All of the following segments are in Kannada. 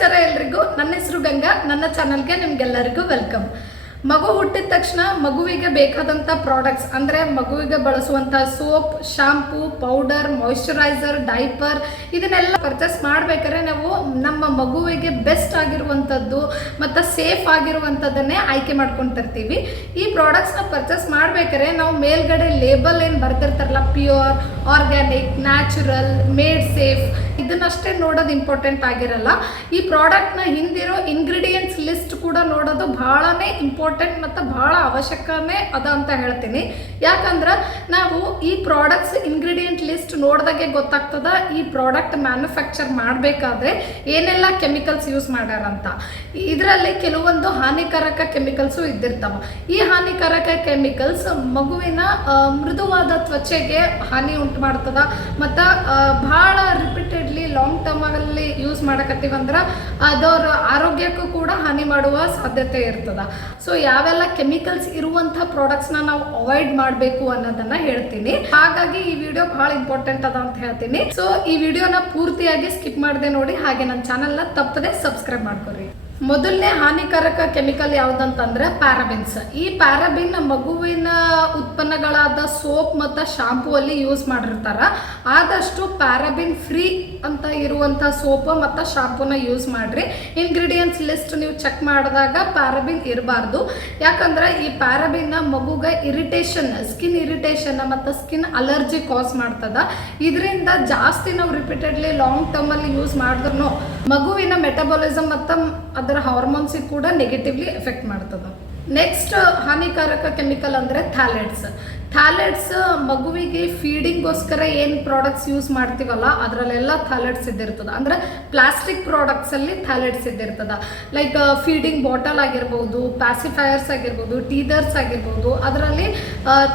ನಮಸ್ಕಾರ ಎಲ್ರಿಗೂ. ನನ್ನ ಹೆಸರು ಗಂಗಾ. ನನ್ನ ಚಾನಲ್ಗೆ ನಿಮ್ಗೆಲ್ಲರಿಗೂ ವೆಲ್ಕಮ್. ಮಗು ಹುಟ್ಟಿದ ತಕ್ಷಣ ಮಗುವಿಗೆ ಬೇಕಾದಂಥ ಪ್ರಾಡಕ್ಟ್ಸ್ ಅಂದರೆ ಮಗುವಿಗೆ ಬಳಸುವಂಥ soap, shampoo, powder, moisturiser, diaper ಇದನ್ನೆಲ್ಲ ಪರ್ಚೇಸ್ ಮಾಡಬೇಕಾದ್ರೆ ನಾವು ನಮ್ಮ ಮಗುವಿಗೆ ಬೆಸ್ಟ್ ಆಗಿರುವಂಥದ್ದು ಮತ್ತು ಸೇಫ್ ಆಗಿರುವಂಥದ್ದನ್ನೇ ಆಯ್ಕೆ ಮಾಡ್ಕೊತಿರ್ತೀವಿ. ಈ ಪ್ರಾಡಕ್ಟ್ಸ್ನ ಪರ್ಚೇಸ್ ಮಾಡಬೇಕಾದ್ರೆ ನಾವು ಮೇಲ್ಗಡೆ ಲೇಬಲ್ ಏನು ಬರೆದಿರ್ತಾರಲ್ಲ, pure, organic, natural, made safe, ಇದನ್ನಷ್ಟೇ ನೋಡೋದು ಇಂಪಾರ್ಟೆಂಟ್ ಆಗಿರಲ್ಲ. ಈ ಪ್ರಾಡಕ್ಟ್ನ ಹಿಂದಿರೋ ಇಂಗ್ರೀಡಿಯೆಂಟ್ಸ್ ಲಿಸ್ಟ್ ಕೂಡ ನೋಡೋದು ಬಹಳನೇ ಇಂಪಾರ್ಟೆಂಟ್ ಮತ್ತು ಬಹಳ ಅವಶ್ಯಕನೇ ಅದ ಅಂತ ಹೇಳ್ತೀನಿ. ಯಾಕಂದ್ರೆ ನಾವು ಈ ಪ್ರಾಡಕ್ಟ್ಸ್ ಇಂಗ್ರೀಡಿಯೆಂಟ್ ಲಿಸ್ಟ್ ನೋಡಿದಾಗೆ ಗೊತ್ತಾಗ್ತದ ಈ ಪ್ರಾಡಕ್ಟ್ ಮ್ಯಾನುಫ್ಯಾಕ್ಚರ್ ಮಾಡಬೇಕಾದ್ರೆ ಏನೆಲ್ಲ ಕೆಮಿಕಲ್ಸ್ ಯೂಸ್ ಮಾಡ್ಯಾರಂತ. ಇದರಲ್ಲಿ ಕೆಲವೊಂದು ಹಾನಿಕಾರಕ ಕೆಮಿಕಲ್ಸು ಇದ್ದಿರ್ತಾವ. ಈ ಹಾನಿಕಾರಕ ಕೆಮಿಕಲ್ಸ್ ಮಗುವಿನ ಮೃದುವಾದ ತ್ವಚೆಗೆ ಹಾನಿ ಉಂಟು ಮಾಡ್ತದ ಮತ್ತು ಬಹಳ ರಿಪೀಟೆಡ್ಲಿ ಲಾಂಗ್ ಟರ್ಮ್ ಅಲ್ಲಿ ಯೂಸ್ ಮಾಡಕತ್ತೀವಂದ್ರೆ ಅದರ ಆರೋಗ್ಯಕ್ಕೂ ಕೂಡ ಹಾನಿ ಮಾಡುವ ಸಾಧ್ಯತೆ ಇರ್ತದ. ಸೊ ಯಾವೆಲ್ಲ ಕೆಮಿಕಲ್ಸ್ ಇರುವಂಥ ಪ್ರಾಡಕ್ಟ್ಸ್ನ ನಾವು ಅವಾಯ್ಡ್ ಮಾಡಬೇಕು ಅನ್ನೋದನ್ನ ಹೇಳ್ತೀನಿ. ಹಾಗಾಗಿ ಈ ವಿಡಿಯೋ ಬಹಳ ಇಂಪಾರ್ಟೆಂಟ್ ಅದ ಅಂತ ಹೇಳ್ತೀನಿ. ಸೊ ಈ ವಿಡಿಯೋನ ಪೂರ್ತಿಯಾಗಿ ಸ್ಕಿಪ್ ಮಾಡದೆ ನೋಡಿ, ಹಾಗೆ ನನ್ನ ಚಾನಲ್ನ ತಪ್ಪದೆ ಸಬ್ಸ್ಕ್ರೈಬ್ ಮಾಡ್ಕೊರಿ. ಮೊದಲನೇ ಹಾನಿಕಾರಕ ಕೆಮಿಕಲ್ ಯಾವುದಂತಂದ್ರೆ ಪ್ಯಾರಾಬಿನ್ಸ್. ಈ ಪ್ಯಾರಾಬಿನ್ ಮಗುವಿನ ಉತ್ಪನ್ನಗಳಾದ ಸೋಪ್ ಮತ್ತು ಶಾಂಪೂ ಅಲ್ಲಿ ಯೂಸ್ ಮಾಡಿರ್ತಾರ. ಆದಷ್ಟು ಪ್ಯಾರಾಬಿನ್ ಫ್ರೀ ಅಂತ ಇರುವಂಥ ಸೋಪ್ ಮತ್ತು ಶಾಂಪೂನ ಯೂಸ್ ಮಾಡ್ರಿ. ಇಂಗ್ರೀಡಿಯೆಂಟ್ಸ್ ಲಿಸ್ಟ್ ನೀವು ಚೆಕ್ ಮಾಡಿದಾಗ ಪ್ಯಾರಾಬಿನ್ ಇರಬಾರ್ದು. ಯಾಕಂದ್ರೆ ಈ ಪ್ಯಾರಾಬಿನ್ ಮಗುಗೆ ಇರಿಟೇಷನ್, ಸ್ಕಿನ್ ಇರಿಟೇಷನ್ ಮತ್ತು ಸ್ಕಿನ್ ಅಲರ್ಜಿ ಕಾಸ್ ಮಾಡ್ತದ. ಇದರಿಂದ ಜಾಸ್ತಿ ನಾವು ರಿಪೀಟೆಡ್ಲಿ ಲಾಂಗ್ ಟರ್ಮ್ ಅಲ್ಲಿ ಯೂಸ್ ಮಾಡಿದ್ರು ಮಗುವಿನ ಮೆಟಬಾಲಿಸಮ್ ಮತ್ತು ಅದರ ಹಾರ್ಮೋನ್ಸಿಗೆ ಕೂಡ ನೆಗೆಟಿವ್ಲಿ ಎಫೆಕ್ಟ್ ಮಾಡ್ತದ. ನೆಕ್ಸ್ಟ್ ಹಾನಿಕಾರಕ ಕೆಮಿಕಲ್ ಅಂದರೆ ಥ್ಯಾಲೆಟ್ಸ್. ಥ್ಯಾಲೆಟ್ಸ್ ಮಗುವಿಗೆ ಫೀಡಿಂಗ್ಗೋಸ್ಕರ ಏನು ಪ್ರಾಡಕ್ಟ್ಸ್ ಯೂಸ್ ಮಾಡ್ತೀವಲ್ಲ ಅದರಲ್ಲೆಲ್ಲ ಥ್ಯಾಲೆಟ್ಸ್ ಇದ್ದಿರ್ತದೆ. ಅಂದರೆ ಪ್ಲಾಸ್ಟಿಕ್ ಪ್ರಾಡಕ್ಟ್ಸಲ್ಲಿ ಥ್ಯಾಲೆಟ್ಸ್ ಇದ್ದಿರ್ತದೆ. ಲೈಕ್ ಫೀಡಿಂಗ್ ಬಾಟಲ್ ಆಗಿರ್ಬೋದು, ಪ್ಯಾಸಿಫೈಯರ್ಸ್ ಆಗಿರ್ಬೋದು, ಟೀದರ್ಸ್ ಆಗಿರ್ಬೋದು, ಅದರಲ್ಲಿ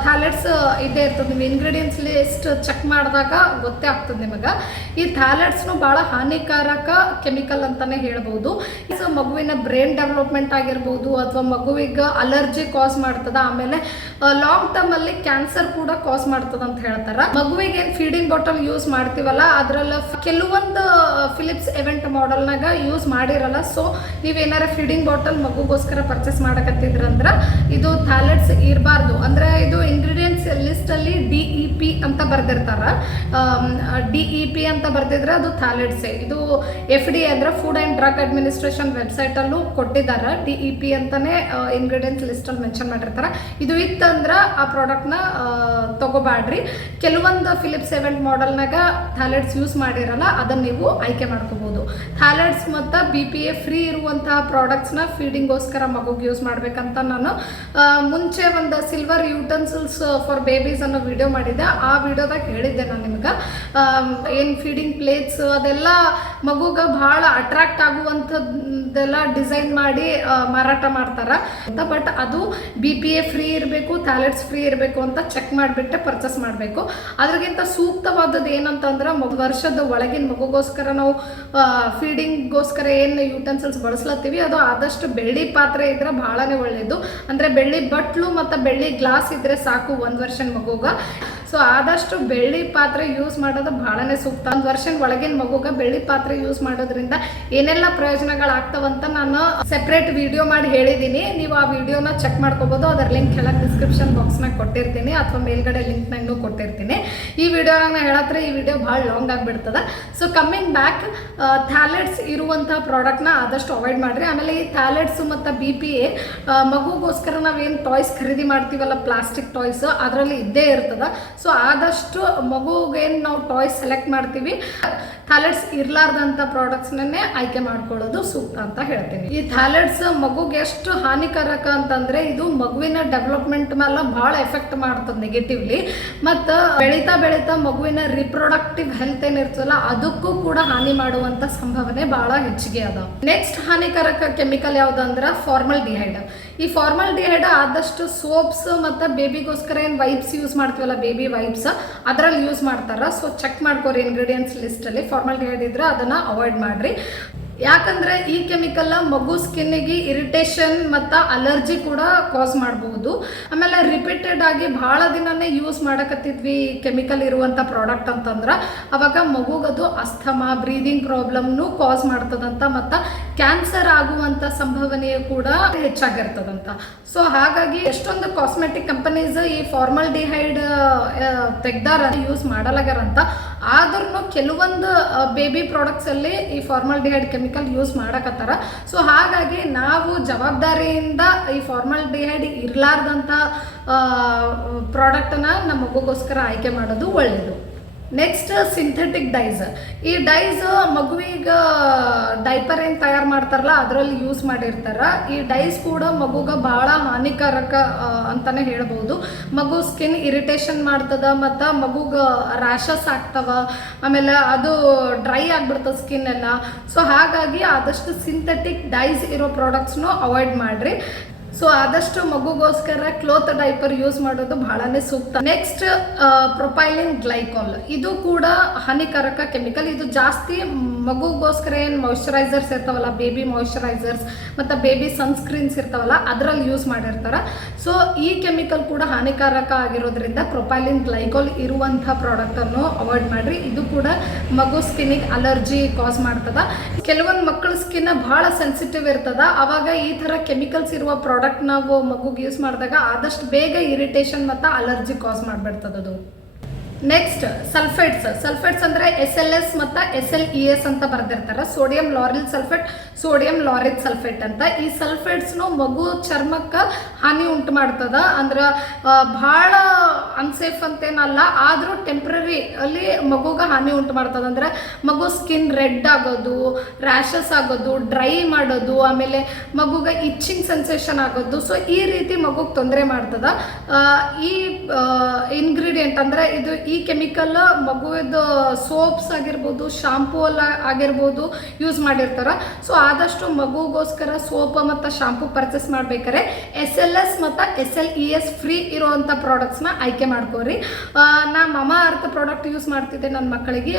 ಥ್ಯಾಲೆಟ್ಸ್ ಇದ್ದೇ ಇರ್ತದೆ. ನೀವು ಇಂಗ್ರೀಡಿಯೆಂಟ್ಸ್ ಲಿಸ್ಟ್ ಚೆಕ್ ಮಾಡಿದಾಗ ಗೊತ್ತೇ ಆಗ್ತದೆ ನಿಮಗೆ. ಈ ಥ್ಯಾಲೆಟ್ಸ್ನು ಭಾಳ ಹಾನಿಕಾರಕ ಕೆಮಿಕಲ್ ಅಂತಲೇ ಹೇಳ್ಬೋದು. ಸೊ ಮಗುವಿನ ಬ್ರೈನ್ ಡೆವಲಪ್ಮೆಂಟ್ ಆಗಿರ್ಬೋದು ಅಥವಾ ಮಗುವಿಗೆ ಅಲರ್ಜಿ ಕಾಸ್ ಮಾಡ್ತದ. ಆಮೇಲೆ ಲಾಂಗ್ ಟರ್ಮ್ ಅಲ್ಲಿ ಕ್ಯಾನ್ಸರ್ ಕೂಡ ಕಾಸ್ ಮಾಡ್ತದ ಅಂತ ಹೇಳ್ತಾರ. ಮಗುವಿಗೆ ಏನ್ ಫೀಡಿಂಗ್ ಬಾಟಲ್ ಯೂಸ್ ಮಾಡ್ತೀವಲ್ಲ ಅದ್ರಲ್ಲಿ ಕೆಲವೊಂದು ಫಿಲಿಪ್ಸ್ ಎವೆಂಟ್ ಮಾಡೆಲ್ನಾಗ ಯೂಸ್ ಮಾಡಿರಲ್ಲ. ಸೊ ನೀವೇನಾರ ಫೀಡಿಂಗ್ ಬಾಟಲ್ ಮಗುಗೋಸ್ಕರ ಪರ್ಚೇಸ್ ಮಾಡಕತ್ತಿದ್ರಂದ್ರ ಇದು ಥ್ಯಾಲೆಟ್ಸ್ ಇರಬಾರ್ದು. ಅಂದ್ರೆ ಇದು ಇಂಗ್ರೀಡಿಯೆಂಟ್ಸ್ ಲಿಸ್ಟ್ ಅಲ್ಲಿ DEP ಅಂತ ಬರ್ದಿರ್ತಾರ. DEP ಅಂತ ಬರ್ದಿದ್ರೆ ಅದು ಥ್ಯಾಲೆಟ್ಸ್. ಇದು FDA ಅಂದ್ರೆ food and drug administration website ಅಲ್ಲೂ ಕೊಟ್ಟಿದ್ದಾರೆ. DEP ಅಂತಾನೆ ಇಂಗ್ರೀಡಿಯೆಂಟ್ಸ್ ಲಿಸ್ಟ್ ಅಲ್ಲಿ ಮೆನ್ಷನ್ ಮಾಡಿರ್ತಾರ. ಇದು ಇತ್ತಂದ್ರ ಆ ಪ್ರಾಡಕ್ಟ್ನ ತಗೋಬಾಡ್ರಿ. ಕೆಲವೊಂದು ಫಿಲಿಪ್ಸ್ ಎವೆಂಟ್ ಮಾಡೆಲ್ನಾಗ ಥ್ಯಾಲೆಟ್ಸ್ ಯೂಸ್ ಮಾಡಿರಲ್ಲ, ಅದನ್ನ ನೀವು ಆಯ್ಕೆ ಮಾಡ್ಕೋಬಹುದು. ಥ್ಯಾಲೆಟ್ಸ್ ಮತ್ತು BPA ಫ್ರೀ ಇರುವಂತಹ ಪ್ರಾಡಕ್ಟ್ಸ್ನ ಫೀಡಿಂಗ್ಗೋಸ್ಕರ ಮಗುಗೆ ಯೂಸ್ ಮಾಡ್ಬೇಕಂತ ನಾನು ಮುಂಚೆ ಒಂದು ಸಿಲ್ವರ್ ಯೂಟೆನ್ಸಿಲ್ಸ್ ಫಾರ್ ಬೇಬೀಸ್ ಅನ್ನೋ ವಿಡಿಯೋ ಮಾಡಿದ್ದೆ. ಆ ವಿಡಿಯೋದಾಗ ಹೇಳಿದ್ದೆ ನಾನು ನಿಮ್ಗೆ. ಏನು ಫೀಡಿಂಗ್ ಪ್ಲೇಟ್ಸ್ ಅದೆಲ್ಲ ಮಗುಗೆ ಭಾಳ ಅಟ್ರಾಕ್ಟ್ ಆಗುವಂಥದ್ದೆಲ್ಲ ಡಿಸೈನ್ ಮಾಡಿ ಮಾರಾಟ ಮಾಡ್ತಾರ. ಬಟ್ ಅದು BPA ಫ್ರೀ ಇರಬೇಕು, ಥ್ಯಾಲೆಟ್ಸ್ ಫ್ರೀ ಇರಬೇಕು ಅಂತ ಚೆಕ್ ಮಾಡಿಬಿಟ್ಟೆ ಪರ್ಚೇಸ್ ಮಾಡಬೇಕು. ಅದ್ರಗಿಂತ ಸೂಕ್ತವಾದದ್ದು ಏನಂತಂದ್ರೆ ವರ್ಷದ ಒಳಗಿನ ಮಗುಗೋಸ್ಕರ ನಾವು ಫೀಡಿಂಗ್ಗೋಸ್ಕರ ಏನು ಯೂಟೆನ್ಸಿಲ್ಸ್ ಬಳಸ್ಲತ್ತೀವಿ ಅದು ಆದಷ್ಟು ಬೆಳ್ಳಿ ಪಾತ್ರೆ ಇದ್ರೆ ಬಹಳನೇ ಒಳ್ಳೆಯದು. ಅಂದರೆ ಬೆಳ್ಳಿ ಬಟ್ಲು ಮತ್ತು ಬೆಳ್ಳಿ ಗ್ಲಾಸ್ ಇದ್ರೆ ಸಾಕು 1 ವರ್ಷದ ಮಗುಗ. ಸೊ ಆದಷ್ಟು ಬೆಳ್ಳಿ ಪಾತ್ರೆ ಯೂಸ್ ಮಾಡೋದು ಬಹಳನೇ ಸೂಕ್ತ. 1 ವರ್ಷದ ಒಳಗಿನ ಮಗುಗ ಬೆಳ್ಳಿ ಪಾತ್ರೆ ಯೂಸ್ ಮಾಡೋದ್ರಿಂದ ಏನೆಲ್ಲ ಪ್ರಯೋಜನಗಳಾಗ್ತವಂತ ನಾನು ಸೆಪ್ರೇಟ್ ವಿಡಿಯೋ ಮಾಡಿ ಹೇಳಿದ್ದೀನಿ. ನೀವು ಆ ವಿಡಿಯೋನ ಚೆಕ್ ಮಾಡ್ಕೋಬಹುದು. ಅದರ ಲಿಂಕ್ ಕೆಳಗೆ ಡಿಸ್ಕ್ರಿಪ್ಷನ್ ಬಾಕ್ಸ್ನಾಗ ಕೊಟ್ಟಿರ್ತೀನಿ ಅಥವಾ ಮೇಲ್ಗಡೆ ಲಿಂಕ್ನಾಗೂ ಕೊಟ್ಟಿರ್ತೀನಿ. ಈ ವಿಡಿಯೋನಾಗ ನಾನು ಹೇಳತ್ರೆ ಈ ವಿಡಿಯೋ ಭಾಳ ಲಾಂಗ್ ಆಗಿಬಿಡ್ತದೆ. ಸೊ ಕಮ್ಮಿಂಗ್ ಬ್ಯಾಕ್, ಥ್ಯಾಲೆಟ್ಸ್ ಇರುವಂಥ ಪ್ರಾಡಕ್ಟ್ನ ಆದಷ್ಟು ಅವಾಯ್ಡ್ ಮಾಡಿರಿ. ಆಮೇಲೆ ಈ ಥ್ಯಾಲೆಟ್ಸ್ ಮತ್ತು BPA ಮಗುಗೋಸ್ಕರ ನಾವೇನು ಟಾಯ್ಸ್ ಖರೀದಿ ಮಾಡ್ತೀವಲ್ಲ, ಪ್ಲಾಸ್ಟಿಕ್ ಟಾಯ್ಸ್, ಅದರಲ್ಲಿ ಇದ್ದೇ ಇರ್ತದೆ. ಸೊ ಆದಷ್ಟು ಮಗುಗೇನು ನಾವು ಟಾಯ್ಸ್ ಸೆಲೆಕ್ಟ್ ಮಾಡ್ತೀವಿ ಥ್ಯಾಲೆಟ್ಸ್ ಇರಲಾರ್ದಂಥ ಪ್ರಾಡಕ್ಟ್ಸ್ನೇ ಆಯ್ಕೆ ಮಾಡ್ಕೊಳ್ಳೋದು ಸೂಕ್ತ ಅಂತ ಹೇಳ್ತೀನಿ. ಈ ಥ್ಯಾಲೆಟ್ಸ್ ಮಗುಗೆ ಎಷ್ಟು ಹಾನಿಕಾರಕ ಅಂತಂದರೆ ಇದು ಮಗುವಿನ ಡೆವಲಪ್ಮೆಂಟ್ ಮೇಲೆ ಭಾಳ ಎಫೆಕ್ಟ್ ಮಾಡ್ತದೆ ನೆಗೆಟಿವ್ಲಿ. ಮತ್ತು ಬೆಳೀತಾ ಬೆಳೀತಾ ಮಗುವಿನ ರಿಪ್ರೊಡಕ್ಟಿವ್ ಹೆಲ್ತ್ ಏನಿರ್ತದಲ್ಲ ಅದಕ್ಕೂ ಕೂಡ ಹಾನಿ ಮಾಡುವಂಥ ಸಂಭಾವನೆ ಭಾಳ ಹೆಚ್ಚಿಗೆ ಅದ. ನೆಕ್ಸ್ಟ್ ಹಾನಿಕಾರಕ ಕೆಮಿಕಲ್ ಯಾವುದಂದ್ರೆ ಫಾರ್ಮಲ್ಡಿಹೈಡ್. ಈ ಫಾರ್ಮಲ್ಡಿಹೈಡ್ ಆದಷ್ಟು ಸೋಪ್ಸ್ ಮತ್ತು ಬೇಬಿಗೋಸ್ಕರ ಏನು ವೈಪ್ಸ್ ಯೂಸ್ ಮಾಡ್ತೀವಲ್ಲ, ಬೇಬಿ ವೈಪ್ಸ್, ಅದರಲ್ಲಿ ಯೂಸ್ ಮಾಡ್ತಾರೆ. ಸೊ ಚೆಕ್ ಮಾಡ್ಕೋರಿ ಇಂಗ್ರೀಡಿಯೆಂಟ್ಸ್ ಲಿಸ್ಟಲ್ಲಿ ಫಾರ್ಮಲ್ಡಿಹೈಡ್ ಇದ್ರೆ ಅದನ್ನು ಅವಾಯ್ಡ್ ಮಾಡಿರಿ. ಯಾಕಂದ್ರೆ ಈ ಕೆಮಿಕಲ್ ಮಗು ಸ್ಕಿನ್ನಿಗೆ ಇರಿಟೇಷನ್ ಮತ್ತು ಅಲರ್ಜಿ ಕೂಡ ಕಾಸ್ ಮಾಡಬಹುದು. ಆಮೇಲೆ ರಿಪೀಟೆಡ್ ಆಗಿ ಭಾಳ ದಿನನೇ ಯೂಸ್ ಮಾಡಕತ್ತಿದ್ವಿ ಕೆಮಿಕಲ್ ಇರುವಂಥ ಪ್ರಾಡಕ್ಟ್ ಅಂತಂದ್ರೆ ಅವಾಗ ಮಗುಗದು ಅಸ್ಥಮಾ ಬ್ರೀದಿಂಗ್ ಪ್ರಾಬ್ಲಮ್ನು ಕಾಸ್ ಮಾಡ್ತದಂತ ಮತ್ತು ಕ್ಯಾನ್ಸರ್ ಆಗುವಂಥ ಸಂಭವನೀಯ ಕೂಡ ಹೆಚ್ಚಾಗಿರ್ತದಂತ. ಸೊ ಹಾಗಾಗಿ ಎಷ್ಟೊಂದು ಕಾಸ್ಮೆಟಿಕ್ ಕಂಪನೀಸ್ ಈ ಫಾರ್ಮಲ್ಡಿಹೈಡ್ ತೆಗ್ದಾರ ಯೂಸ್ ಮಾಡಲಾಗ್ಯಾರಂತ. ಆದ್ರೂ ಕೆಲವೊಂದು ಬೇಬಿ ಪ್ರಾಡಕ್ಟ್ಸ್ ಅಲ್ಲಿ ಈ ಫಾರ್ಮಲ್ಡಿಹೈಡ್ ಕೆಮಿಕಲ್ ಯೂಸ್ ಮಾಡಕತ್ತಾರ. ಸೊ ಹಾಗಾಗಿ ನಾವು ಜವಾಬ್ದಾರಿಯಿಂದ ಈ ಫಾರ್ಮಲ್ಡಿಹೈಡ್ ಇರಲಾರ್ದಂಥ ಪ್ರಾಡಕ್ಟನ್ನ ನಮ್ಮ ಮಗುಗೋಸ್ಕರ ಆಯ್ಕೆ ಮಾಡೋದು ಒಳ್ಳೆಯದು. Next synthetic dyes. ಈ ಡೈಸ್ ಮಗುವಿಗೆ ಡೈಪರ್ ಏನು ತಯಾರು ಮಾಡ್ತಾರಲ್ಲ ಅದರಲ್ಲಿ ಯೂಸ್ ಮಾಡಿರ್ತಾರ. ಈ ಡೈಸ್ ಕೂಡ ಮಗುಗೆ ಭಾಳ ಹಾನಿಕಾರಕ ಅಂತಾನೆ ಹೇಳ್ಬೋದು. ಮಗು ಸ್ಕಿನ್ ಇರಿಟೇಷನ್ ಮಾಡ್ತದ ಮತ್ತು ಮಗುಗೆ ರ್ಯಾಷಸ್ ಆಗ್ತವ, ಆಮೇಲೆ ಅದು ಡ್ರೈ ಆಗಿಬಿಡ್ತದೆ ಸ್ಕಿನ್ ಎಲ್ಲ. ಸೊ ಹಾಗಾಗಿ ಆದಷ್ಟು ಸಿಂಥೆಟಿಕ್ ಡೈಸ್ ಇರೋ ಪ್ರಾಡಕ್ಟ್ಸ್ನು ಅವಾಯ್ಡ್ ಮಾಡಿರಿ. ಸೊ ಆದಷ್ಟು ಮಗುಗೋಸ್ಕರ ಕ್ಲೋತ್ ಡೈಪರ್ ಯೂಸ್ ಮಾಡೋದು ಬಹಳನೇ ಸೂಕ್ತ. Next propylene glycol. ಇದು ಕೂಡ ಹಾನಿಕಾರಕ ಕೆಮಿಕಲ್. ಇದು ಜಾಸ್ತಿ ಮಗುಗೋಸ್ಕರ ಏನು ಮಾಯಿಶ್ಚರೈಸರ್ಸ್ ಇರ್ತಾವಲ್ಲ, ಬೇಬಿ ಮಾಯಿಶ್ಚರೈಸರ್ಸ್ ಮತ್ತು ಬೇಬಿ ಸನ್ಸ್ಕ್ರೀನ್ಸ್ ಇರ್ತಾವಲ್ಲ ಅದರಲ್ಲಿ ಯೂಸ್ ಮಾಡಿರ್ತಾರೆ. ಸೊ ಈ ಕೆಮಿಕಲ್ ಕೂಡ ಹಾನಿಕಾರಕ ಆಗಿರೋದ್ರಿಂದ ಪ್ರೊಪೈಲಿನ್ ಗ್ಲೈಕಾಲ್ ಇರುವಂಥ ಪ್ರಾಡಕ್ಟನ್ನು ಅವಾಯ್ಡ್ ಮಾಡಿರಿ. ಇದು ಕೂಡ ಮಗು ಸ್ಕಿನ್ನಿಗೆ ಅಲರ್ಜಿ ಕಾಸ್ ಮಾಡ್ತದ. ಕೆಲವೊಂದು ಮಕ್ಕಳ ಸ್ಕಿನ್ ಭಾಳ ಸೆನ್ಸಿಟಿವ್ ಇರ್ತದ. ಅವಾಗ ಈ ಥರ ಕೆಮಿಕಲ್ಸ್ ಇರುವ ಪ್ರಾಡಕ್ಟ್ ನಾವು ಮಗುಗೆ ಯೂಸ್ ಮಾಡಿದಾಗ ಆದಷ್ಟು ಬೇಗ ಇರಿಟೇಷನ್ ಮತ್ತು ಅಲರ್ಜಿ ಕಾಸ್ ಮಾಡಿಬಿಡ್ತದದು. ನೆಕ್ಸ್ಟ್ ಸಲ್ಫೇಟ್ಸ್ ಅಂದರೆ SLS ಮತ್ತು SLES ಅಂತ ಬರೆದಿರ್ತಾರೆ. Sodium lauryl sulphate, sodium lauryl sulphate ಅಂತ. ಈ ಸಲ್ಫೇಟ್ಸ್ನು ಮಗು ಚರ್ಮಕ್ಕೆ ಹಾನಿ ಉಂಟು ಮಾಡ್ತದ. ಅಂದ್ರೆ ಭಾಳ ಅನ್ಸೇಫ್ ಅಂತೇನಲ್ಲ, ಆದರೂ ಟೆಂಪ್ರರಿ ಅಲ್ಲಿ ಮಗುಗೆ ಹಾನಿ ಉಂಟು ಮಾಡ್ತದ. ಅಂದರೆ ಮಗು ಸ್ಕಿನ್ ರೆಡ್ ಆಗೋದು, ರ್ಯಾಷಸ್ ಆಗೋದು, ಡ್ರೈ ಮಾಡೋದು, ಆಮೇಲೆ ಮಗುಗೆ ಇಚ್ಚಿಂಗ್ ಸೆನ್ಸೇಷನ್ ಆಗೋದು. ಸೊ ಈ ರೀತಿ ಮಗುಗೆ ತೊಂದರೆ ಮಾಡ್ತದ. ಈ ಇಂಗ್ರೀಡಿಯೆಂಟ್ ಅಂದರೆ ಈ ಕೆಮಿಕಲ್ ಮಗುವಿದ ಸೋಪ್ಸ್ ಆಗಿರ್ಬೋದು, ಶಾಂಪೂ ಎಲ್ಲ ಆಗಿರ್ಬೋದು ಯೂಸ್ ಮಾಡಿರ್ತಾರೆ. ಸೊ ಆದಷ್ಟು ಮಗುಗೋಸ್ಕರ ಸೋಪ್ ಮತ್ತು ಶಾಂಪೂ ಪರ್ಚೇಸ್ ಮಾಡ್ಬೇಕಾದ್ರೆ SLS ಮತ್ತು SLES ಫ್ರೀ ಇರುವಂಥ ಪ್ರಾಡಕ್ಟ್ಸ್ನ ಆಯ್ಕೆ ಮಾಡ್ಕೋರಿ. ನಾ ಮಮಾ ಅರ್ಥ ಪ್ರಾಡಕ್ಟ್ ಯೂಸ್ ಮಾಡ್ತಿದ್ದೆ ನನ್ನ ಮಕ್ಕಳಿಗೆ.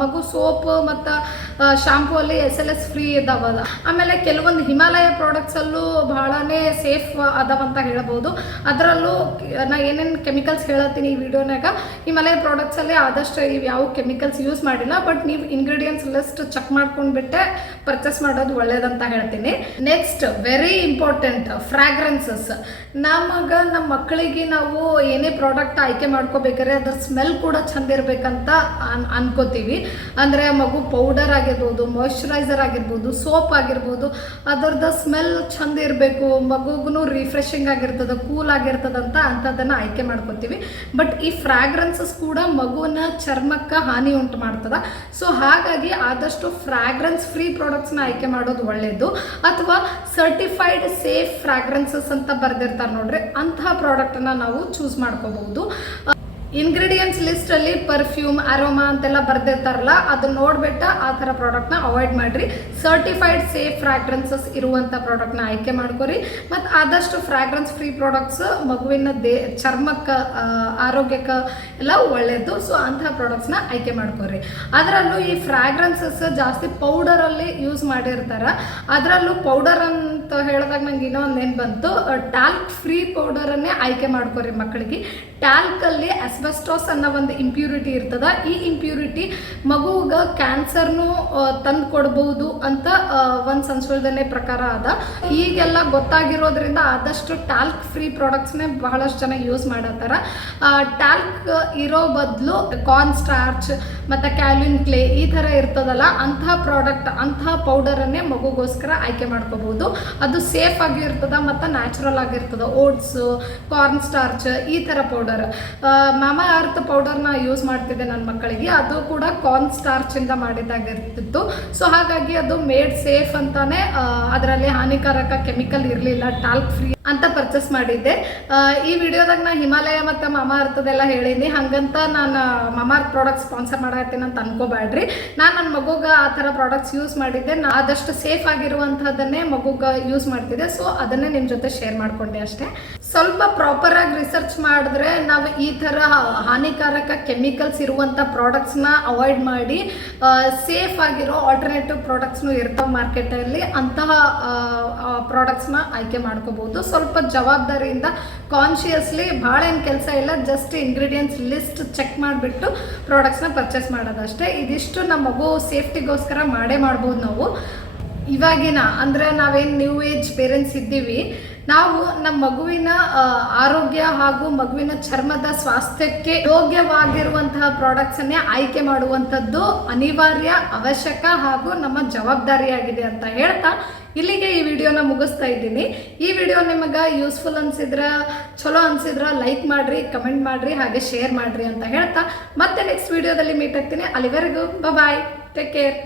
ಮಗು ಸೋಪ್ ಮತ್ತು ಶಾಂಪೂ ಅಲ್ಲಿ SLS ಫ್ರೀ ಇದಾವಲ್ಲ. ಆಮೇಲೆ ಕೆಲವೊಂದು ಹಿಮಾಲಯ ಪ್ರಾಡಕ್ಟ್ಸಲ್ಲೂ ಬಹಳನೇ ಸೇಫ್ ಅದಾವಂತ ಹೇಳ್ಬೋದು. ಅದರಲ್ಲೂ ನಾ ಏನೇನು ಕೆಮಿಕಲ್ಸ್ ಹೇಳತ್ತೀನಿ ಈ ವಿಡಿಯೋನಾಗ, ಹಿಮಾಲಯ ಪ್ರಾಡಕ್ಟ್ಸ್ ಅಲ್ಲಿ ಆದಷ್ಟು ಇವು ಯಾವ ಕೆಮಿಕಲ್ಸ್ ಯೂಸ್ ಮಾಡಿಲ್ಲ. ಬಟ್ ನೀವು ಇಂಗ್ರೀಡಿಯೆಂಟ್ಸ್ ಲಿಸ್ಟ್ ಚೆಕ್ ಮಾಡ್ಕೊಂಡ್ಬಿಟ್ಟೆ ಪರ್ಚೇಸ್ ಮಾಡೋದು ಒಳ್ಳೇದಂತ ಹೇಳ್ತೀನಿ. Next very important fragrances. ನಮ್ಮ ಮಕ್ಕಳಿಗೆ ನಾವು ಏನೇ ಪ್ರಾಡಕ್ಟ್ ಆಯ್ಕೆ ಮಾಡ್ಕೋಬೇಕಾದ್ರೆ ಅದ್ರ ಸ್ಮೆಲ್ ಕೂಡ ಚಂದ ಇರಬೇಕಂತ ಅನ್ಕೋತೀವಿ. ಅಂದರೆ ಮಗು ಪೌಡರ್ ಆಗಿರ್ಬೋದು, ಮಾಯಿಶ್ಚರೈಸರ್ ಆಗಿರ್ಬೋದು, ಸೋಪ್ ಆಗಿರ್ಬೋದು, ಅದರದ್ದು ಸ್ಮೆಲ್ ಚಂದ ಇರಬೇಕು, ಮಗುಗೂ ರಿಫ್ರೆಶಿಂಗ್ ಆಗಿರ್ತದೆ, ಕೂಲ್ ಆಗಿರ್ತದಂತ ಅಂಥದ್ದನ್ನು ಆಯ್ಕೆ ಮಾಡ್ಕೋತೀವಿ. ಬಟ್ ಈ ಫ್ರಾಗ್ರೆನ್ಸಸ್ ಕೂಡ ಮಗುವಿನ ಚರ್ಮಕ್ಕೆ ಹಾನಿ ಉಂಟು ಮಾಡ್ತದ. ಸೊ ಹಾಗಾಗಿ ಆದಷ್ಟು ಫ್ರಾಗ್ರೆನ್ಸ್ ಫ್ರೀ ಪ್ರಾಡಕ್ಟ್ಸ್ನ ಆಯ್ಕೆ ಮಾಡೋದು ಒಳ್ಳೆಯದು. ಅಥವಾ ಸರ್ಟಿಫೈಡ್ ಸೇಫ್ ಫ್ರಾಗ್ರೆನ್ಸಸ್ ಅಂತ ಬರೆದಿರ್ತಾರೆ ನೋಡ್ರಿ, ಅಂತಹ ಪ್ರಾಡಕ್ಟನ್ನು ನಾವು ಚೂಸ್ ಮಾಡ್ಕೋಬಹುದು. ಇಂಗ್ರೀಡಿಯೆಂಟ್ಸ್ ಲಿಸ್ಟಲ್ಲಿ ಪರ್ಫ್ಯೂಮ್, ಅರೋಮಾ ಅಂತೆಲ್ಲ ಬರೆದಿರ್ತಾರಲ್ಲ, ಅದನ್ನ ನೋಡ್ಬಿಟ್ಟು ಆ ಥರ ಪ್ರಾಡಕ್ಟ್ನ ಅವಾಯ್ಡ್ ಮಾಡಿರಿ. ಸರ್ಟಿಫೈಡ್ ಸೇಫ್ ಫ್ರಾಗ್ರೆನ್ಸಸ್ ಇರುವಂಥ ಪ್ರಾಡಕ್ಟ್ನ ಆಯ್ಕೆ ಮಾಡ್ಕೊರಿ. ಮತ್ತು ಆದಷ್ಟು ಫ್ರಾಗ್ರೆನ್ಸ್ ಫ್ರೀ ಪ್ರಾಡಕ್ಟ್ಸ್ ಮಗುವಿನ ಚರ್ಮಕ್ಕೆ, ಆರೋಗ್ಯಕ್ಕೆ ಎಲ್ಲ ಒಳ್ಳೆಯದು. ಸೊ ಅಂತಹ ಪ್ರಾಡಕ್ಟ್ಸ್ನ ಆಯ್ಕೆ ಮಾಡ್ಕೊರಿ. ಅದರಲ್ಲೂ ಈ ಫ್ರಾಗ್ರೆನ್ಸಸ್ ಜಾಸ್ತಿ ಪೌಡರಲ್ಲಿ ಯೂಸ್ ಮಾಡಿರ್ತಾರೆ. ಅದರಲ್ಲೂ ಪೌಡರ್ ಅಂತ ಹೇಳಿದಾಗ ನಂಗೆ ಇನ್ನೊಂದು ಏನು ಬಂತು, ಟಾಲ್ಕ್ ಫ್ರೀ ಪೌಡರನ್ನೇ ಆಯ್ಕೆ ಮಾಡ್ಕೊರಿ ಮಕ್ಕಳಿಗೆ. ಟ್ಯಾಲ್ಕಲ್ಲಿ ಅಸ್ಬೆಸ್ಟಾಸ್ ಅನ್ನೋ ಒಂದು ಇಂಪ್ಯೂರಿಟಿ ಇರ್ತದ. ಈ ಇಂಪ್ಯೂರಿಟಿ ಮಗುಗೆ ಕ್ಯಾನ್ಸರ್ನು ತಂದು ಕೊಡ್ಬೋದು ಅಂತ ಒಂದು ಸಂಶೋಧನೆ ಪ್ರಕಾರ ಅದ. ಈಗೆಲ್ಲ ಗೊತ್ತಾಗಿರೋದ್ರಿಂದ ಆದಷ್ಟು ಟಾಲ್ಕ್ ಫ್ರೀ ಪ್ರಾಡಕ್ಟ್ಸ್ನೇ ಬಹಳಷ್ಟು ಜನ ಯೂಸ್ ಮಾಡತ್ತಾರ. ಟಾಲ್ಕ್ ಇರೋ ಬದಲು ಕಾರ್ನ್ ಸ್ಟಾರ್ಚ್ ಮತ್ತು ಕ್ಯಾಲ್ವಿನ್ ಕ್ಲೇ ಈ ಥರ ಇರ್ತದಲ್ಲ, ಅಂತಹ ಪ್ರಾಡಕ್ಟ್, ಅಂತಹ ಪೌಡರನ್ನೇ ಮಗುಗೋಸ್ಕರ ಆಯ್ಕೆ ಮಾಡ್ಕೋಬೋದು. ಅದು ಸೇಫ್ ಆಗಿರ್ತದ ಮತ್ತು ನ್ಯಾಚುರಲ್ ಆಗಿರ್ತದ. ಓಟ್ಸು, ಕಾರ್ನ್ ಸ್ಟಾರ್ಚ್ ಈ ಥರ ಪೌಡರ್. ಮಾಮಾ ಅರ್ತ್ ಪೌಡರ್ನ ಯೂಸ್ ಮಾಡ್ತಿದ್ದೆ ನನ್ನ ಮಕ್ಕಳಿಗೆ. ಅದು ಕೂಡ ಕಾರ್ನ್ ಸ್ಟಾರ್ಚಿಂದ ಮಾಡಿದ್ದಾಗಿರ್ತಿತ್ತು. ಸೊ ಹಾಗಾಗಿ ಅದು ಮೇಡ್ ಸೇಫ್ ಅಂತಾನೆ, ಅದರಲ್ಲಿ ಹಾನಿಕಾರಕ ಕೆಮಿಕಲ್ ಇರಲಿಲ್ಲ, ಟಾಲ್ಕ್ ಫ್ರೀ ಅಂತ ಪರ್ಚೇಸ್ ಮಾಡಿದ್ದೆ. ಈ ವಿಡಿಯೋದಾಗ ನಾನು ಹಿಮಾಲಯ ಮತ್ತು ಮಾಮಾ ಅರ್ಥದೆಲ್ಲ ಹೇಳಿನಿ. ಹಾಗಂತ ನಾನು ಮಾಮಾ ಅರ್ತ್ ಪ್ರಾಡಕ್ಟ್ ಸ್ಪಾನ್ಸರ್ ಮಾಡತ್ತೀನಿ ಅಂತ ಅನ್ಕೋಬೇಡ್ರಿ. ನಾನು ನನ್ನ ಮಗುಗೆ ಆ ಥರ ಪ್ರಾಡಕ್ಟ್ಸ್ ಯೂಸ್ ಮಾಡಿದ್ದೆ. ಆದಷ್ಟು ಸೇಫ್ ಆಗಿರುವಂಥದ್ದನ್ನೇ ಮಗುಗೆ ಯೂಸ್ ಮಾಡ್ತಿದ್ದೆ. ಸೊ ಅದನ್ನೇ ನಿಮ್ಮ ಜೊತೆ ಶೇರ್ ಮಾಡ್ಕೊಂಡೆ ಅಷ್ಟೇ. ಸ್ವಲ್ಪ ಪ್ರಾಪರ್ ಆಗಿ ರಿಸರ್ಚ್ ಮಾಡಿದ್ರೆ ನಾವು ಈ ಥರ ಹಾನಿಕಾರಕ ಕೆಮಿಕಲ್ಸ್ ಇರುವಂಥ ಪ್ರಾಡಕ್ಟ್ಸ್ನ ಅವಾಯ್ಡ್ ಮಾಡಿ ಸೇಫ್ ಆಗಿರೋ ಆಲ್ಟರ್ನೇಟಿವ್ ಪ್ರಾಡಕ್ಟ್ಸ್ನು ಇರ್ತಾವೆ ಮಾರ್ಕೆಟಲ್ಲಿ, ಅಂತಹ ಪ್ರಾಡಕ್ಟ್ಸ್ನ ಆಯ್ಕೆ ಮಾಡ್ಕೋಬೋದು. ಸ್ವಲ್ಪ ಜವಾಬ್ದಾರಿಯಿಂದ ಕಾನ್ಷಿಯಸ್ಲಿ ಭಾಳ ಏನು ಕೆಲಸ ಇಲ್ಲ, ಜಸ್ಟ್ ಇಂಗ್ರೀಡಿಯೆಂಟ್ಸ್ ಲಿಸ್ಟ್ ಚೆಕ್ ಮಾಡಿಬಿಟ್ಟು ಪ್ರಾಡಕ್ಟ್ಸ್ನ ಪರ್ಚೇಸ್ ಮಾಡೋದಷ್ಟೇ. ಇದಿಷ್ಟು ನಮ್ಮ ಮಗು ಸೇಫ್ಟಿಗೋಸ್ಕರ ಮಾಡ್ಬೋದು ನಾವು. ಇವಾಗಿನ ಅಂದರೆ ನಾವೇನು ನ್ಯೂ ಏಜ್ ಪೇರೆಂಟ್ಸ್ ಇದ್ದೀವಿ, ನಾವು ನಮ್ಮ ಮಗುವಿನ ಆರೋಗ್ಯ ಹಾಗೂ ಮಗುವಿನ ಚರ್ಮದ ಸ್ವಾಸ್ಥ್ಯಕ್ಕೆ ಯೋಗ್ಯವಾಗಿರುವಂತಹ ಪ್ರಾಡಕ್ಟ್ಸನ್ನೇ ಆಯ್ಕೆ ಮಾಡುವಂಥದ್ದು ಅನಿವಾರ್ಯ, ಅವಶ್ಯಕ ಹಾಗೂ ನಮ್ಮ ಜವಾಬ್ದಾರಿಯಾಗಿದೆ ಅಂತ ಹೇಳ್ತಾ ಇಲ್ಲಿಗೆ ಈ ವಿಡಿಯೋನ ಮುಗಿಸ್ತಾ ಇದ್ದೀನಿ. ಈ ವಿಡಿಯೋ ನಿಮಗೆ ಯೂಸ್ಫುಲ್ ಅನ್ಸಿದ್ರೆ, ಚಲೋ ಅನ್ಸಿದ್ರೆ ಲೈಕ್ ಮಾಡಿರಿ, ಕಮೆಂಟ್ ಮಾಡಿರಿ, ಹಾಗೆ ಶೇರ್ ಮಾಡಿರಿ ಅಂತ ಹೇಳ್ತಾ ಮತ್ತೆ ನೆಕ್ಸ್ಟ್ ವಿಡಿಯೋದಲ್ಲಿ ಮೀಟ್ ಆಗ್ತೀನಿ. ಅಲ್ಲಿವರೆಗೂ ಬಾಯ್, ಟೇಕ್ ಕೇರ್.